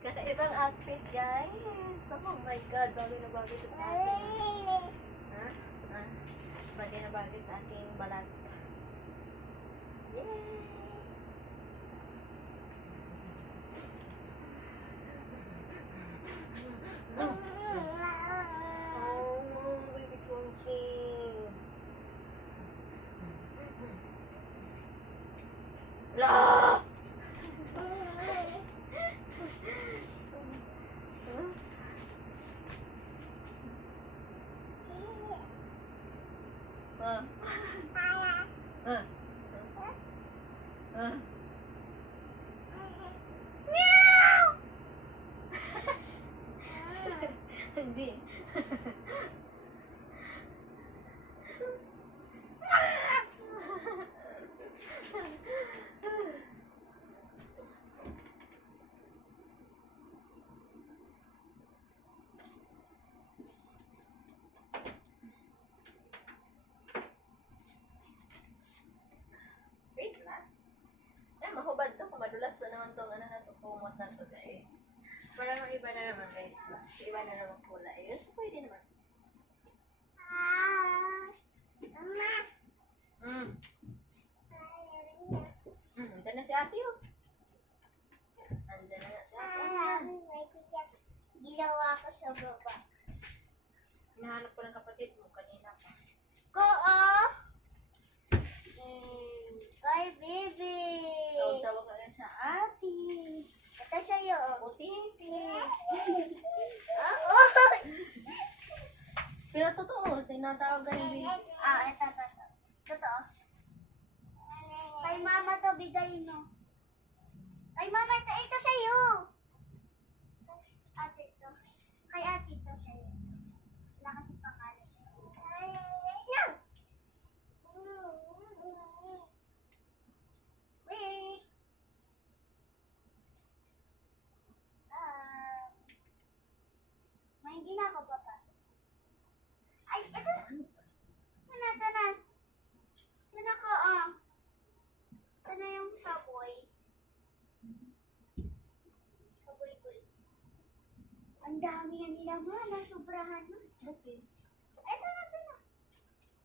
Kakaibang outfit, guys. Oh my God, bagay na bagay ito sa akin. Ha? Ha? Bagay na bagay sa aking balat. Yay! Oh, baby swing swing. La! Meow! Hindi. Wait lang. Ay, mahubad to. Madulas na naman itong ano na to. Kumot na to, guys. Parang iba na naman, guys. Iba na naman kulay. Yun, so pwede naman. Andyan na si ate, oh. Andyan na nga si ate. Ginawa ko sa baba. Hinahanap ko ng kapatid mo kanina pa. Ko, oh! Kay baby! Tawag ka lang siya, ate. Ito sa'yo, oh. Putiti. Oh! Pero totoo, tinatawag ka ng baby. Ito. Totoo. Kay mama to, bigay mo. Kay mama to, ito sa'yo. Ate to. Kay ate to sa'yo. Wala kasi pangalan. Wait. May hindi na ako papasok. Ay, ito. Ito na. Ito na ko, oh. Ito na yung saboy. Saboy ko. Ang dami yan nila mo. Nasubrahan mo. Okay. Ito na.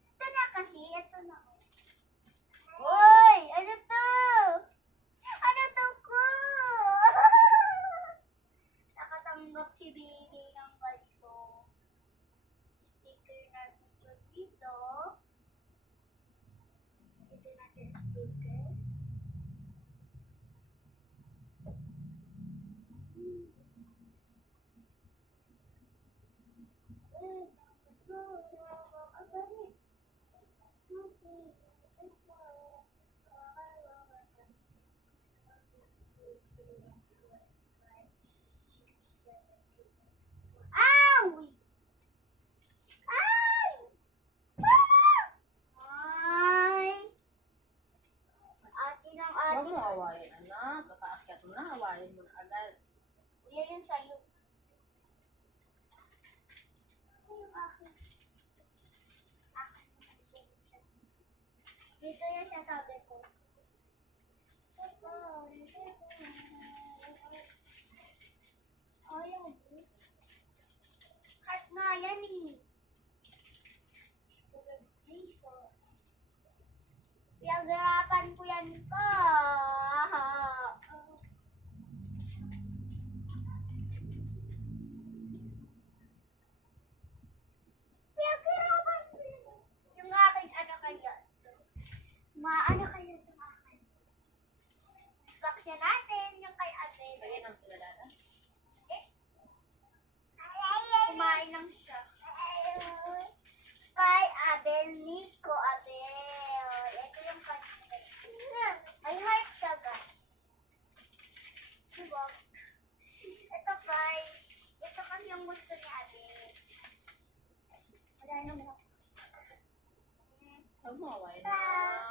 Ito na kasi. Ito na. Hoy! Ano to? Ano to ko? Nakatanggap si baby ng ganito. Sticker natin to dito. Ito natin sticker. Ow! Ay! Ay! Ate ng Huwag ate. mo awayin, anak. Kakaakyat mo na, awayin mo na agad. Yan yung sa'yo. Sa'yo akin. Dito yung sa tabi ko. Ayaw. Heart nga yan eh. Pinaghirapan ko yan ko. Pinaghirapan ko yan. Yung akin, ano kaya? Ano kaya itong akin? Box na natin, yung kay Abel. Lagyan ng sila dada. Kumain lang siya. Kay Abel, Nico Abel. Ito yung kanina. May heart siya, guys. Diba? Ito, guys. Ito kasi yung gusto ni Abel. Wala naman ako. Huwag mo awayin, anak.